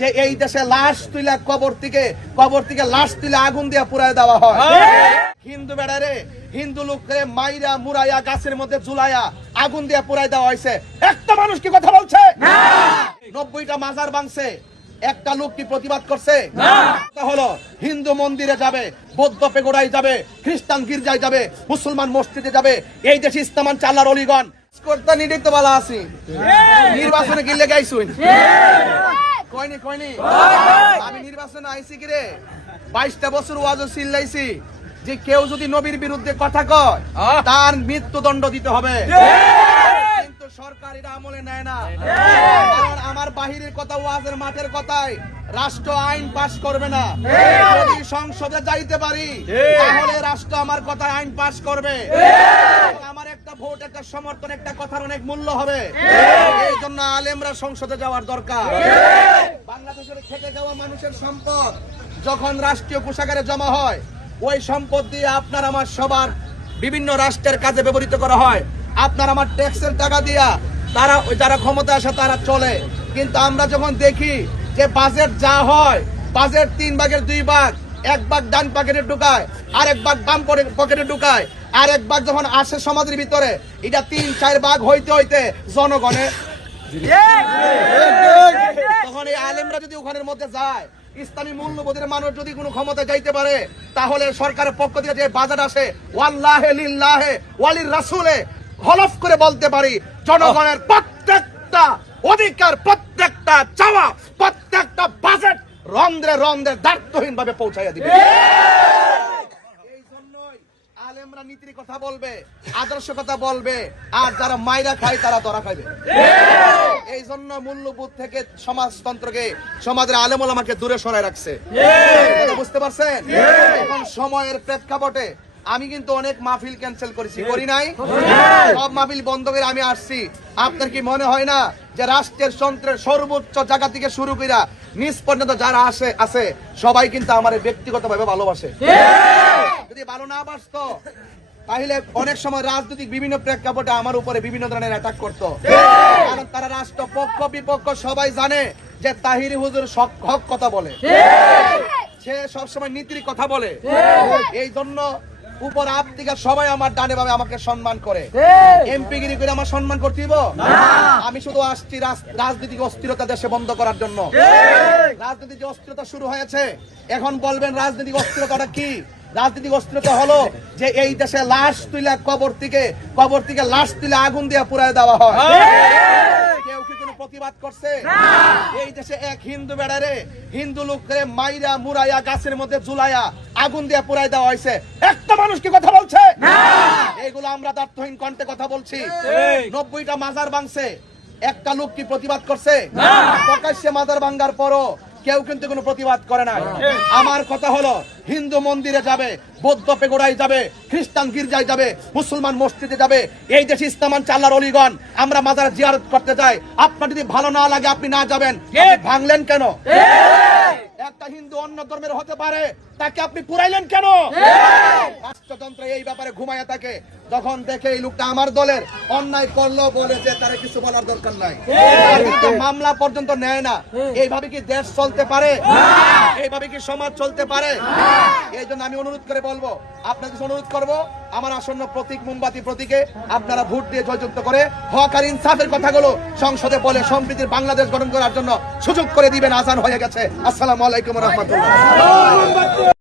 যে এই দেশে লাশ তুলে কবর থেকে কবর থেকে লাশ তুলে আগুন দিয়ে পুরায় দেওয়া হয়। হিন্দু বেড়ারে হিন্দু লোককে মাইরা মুরাইয়া গাছের মধ্যে ঝুলাইয়া আগুন দিয়ে পুরাই দেওয়া হয়েছে। একটা মানুষ কি কথা বলছে? নব্বইটা মাজার ভাঙছে। একটা লোক কি প্রতিবাদ করছে? হলো হিন্দু মন্দিরে যাবে বৌদ্ধ পেগোড়ায় যাবে খ্রিস্টান গির্জায় যাবে মুসলমান মসজিদে যাবে এই দেশে ইস্তামান চাল্লার অলিগণ। করতে নিডিত তো বলা আছি। নির্বাচনে গিলে গাইছুন। কয়নি কয়নি? আমি নির্বাচনে আইছি কি রে বাইশটা বছর ওয়াজ চিল্লাইছি যে কেউ যদি নবীর বিরুদ্ধে কথা কয় তার মৃত্যুদণ্ড দিতে হবে। কিন্তু সরকার এটা আমলে নেয় না। কারণ আমার বাহিরের কথা ওয়াজের মাঠের কথায় রাষ্ট্র আইন পাশ করবে না। যদি সংসদে যাইতে পারি তাহলে রাষ্ট্র আমার কথায় আইন পাশ করবে। আমার সমর্থন, একটা কথার অনেক মূল্য হবে। এই জন্য আলেমরা সংসদে যাওয়ার দরকার। বাংলাদেশের যাওয়া মানুষের সম্পদ যখন রাষ্ট্রীয় কোষাগারে জমা হয়, ওই সম্পদ দিয়ে আপনার আমার সবার বিভিন্ন রাষ্ট্রের কাজে ব্যবহৃত করা হয়। আপনার আমার ট্যাক্সের টাকা দিয়া তারা, যারা ক্ষমতা আসে তারা চলে। কিন্তু আমরা যখন দেখি যে বাজেট যা হয়, বাজেট তিন ভাগের দুই ভাগ, এক ভাগ ডান পকেটে ঢুকায় আর এক ভাগ বাম পকেটে ঢুকায় আর এক ভাগ যখন আসে সমাজের ভিতরে, এটা তিন, চার ভাগ হইতে হইতে জনগণের তখন এই আলেমরা যদি ওখানের মধ্যে যায়, ইসলামী মূল্যবোধের মানুষ যদি কোনো ক্ষমতা যাইতে পারে, তাহলে সরকারের পক্ষ থেকে যে বাজার আসে, ওয়াল্লাহে লিল্লাহে ওয়ালির রাসূলে হলফ করে বলতে পারি, জনগণের প্রত্যেকটা অধিকার, প্রত্যেকটা চাওয়া, প্রত্যেকটা বাজেট রন্ধ্রে রন্ধ্রে দায়িত্বহীন ভাবে পৌঁছাইয়া দিবে। নীতির কথা বলবে আদর্শ কথা বলবে আর যারা মাইরা খায় তারা ধরা খাইবে। এই জন্য মূল্যবোধ থেকে সমাজতন্ত্রকে সমাজের আলেমল আমাকে দূরে সরায় রাখছে। বুঝতে পারছেন? এখন সময়ের প্রেক্ষাপটে আমি কিন্তু অনেক মাহফিল ক্যান্সেল করেছি করি নাই? সব মাহফিল বন্ধ করে আমি আসছি। আপনার কি মনে হয় না যে রাষ্ট্রের যন্ত্রের সর্বোচ্চ জায়গা থেকে শুরু কইরা নিজ পর্যন্ত যারা আসে আছে সবাই কিন্তু আমার ব্যক্তিগতভাবে ভালোবাসে। যদি ভালো না বাসতো তাহলে অনেক সময় রাজনৈতিক বিভিন্ন প্রেক্ষাপটে আমার উপরে বিভিন্ন ধরনের অ্যাটাক করতো। কারণ তারা রাষ্ট্র পক্ষ বিপক্ষ সবাই জানে যে তাহিরি হুজুর হক কথা বলে। সে সবসময় নীতির কথা বলে। এই জন্য উপর আপ থেকে সবাই আমার ডানে ভাবে আমাকে সম্মান করে। এমপি গিরি করে আমার সম্মান করতে দিব আমি শুধু আসছি রাজ- রাজনৈতিক অস্থিরতা দেশে বন্ধ করার জন্য। রাজনৈতিক অস্থিরতা শুরু হয়েছে। এখন বলবেন রাজনৈতিক অস্থিরতাটা কি? রাজনৈতিক অস্থিরতা হলো যে এই দেশে লাশ তুলে কবর থেকে কবর থেকে লাশ তুলে আগুন দিয়ে পুরায় দেওয়া হয়। কেউ কি কোনো প্রতিবাদ করছে? এই দেশে এক হিন্দু বেড়ারে হিন্দু লোককে মাইরা মুরাইয়া গাছের মধ্যে ঝুলাইয়া আগুন দিয়ে পুরাই দেওয়া হয়েছে। একটা মানুষ কি কথা বলছে? এইগুলো আমরা দার্থহীন কণ্ঠে কথা বলছি। নব্বইটা মাজার ভাঙছে। একটা লোক কি প্রতিবাদ করছে? প্রকাশ্যে মাজার ভাঙ্গার পরও কেউ কিন্তু কোনো প্রতিবাদ করে না আমার কথা হলো হিন্দু মন্দিরে যাবে বৌদ্ধ পেগোড়ায় যাবে খ্রিস্টান গির্জায় যাবে মুসলমান মসজিদে যাবে এই দেশে ইসলামান চাল্লার অলিগণ আমরা মাদার জিয়ারত করতে যাই। আপনার যদি ভালো না লাগে আপনি না যাবেন। ভাঙলেন কেন? একটা হিন্দু অন্য ধর্মের হতে পারে, তাকে আপনি পুরাইলেন কেন? রাষ্ট্রযন্ত্র এই ব্যাপারে ঘুমাইয়া থাকে যখন দেখে এই লোকটা আমার দলের, অন্যায় করল বলে যে তারা কিছু বলার দরকার নাই। মামলা পর্যন্ত নেয় না। এইভাবে কি দেশ চলতে পারে? এইভাবে কি সমাজ চলতে পারে? এই জন্য আমি অনুরোধ করে বলব আপনাদের কাছে অনুরোধ করব, আমার আসন্ন প্রতীক মোমবাতি প্রতীকে আপনারা ভোট দিয়ে জয়যুক্ত করে হকার ইনসাফের কথাগুলো সংসদে বলে সম্প্রীতির বাংলাদেশ গঠন করার জন্য সুযোগ করে দিবেন আসান হয়ে গেছে। আসসালামু আলাইকুম রহমতুল্লাহ।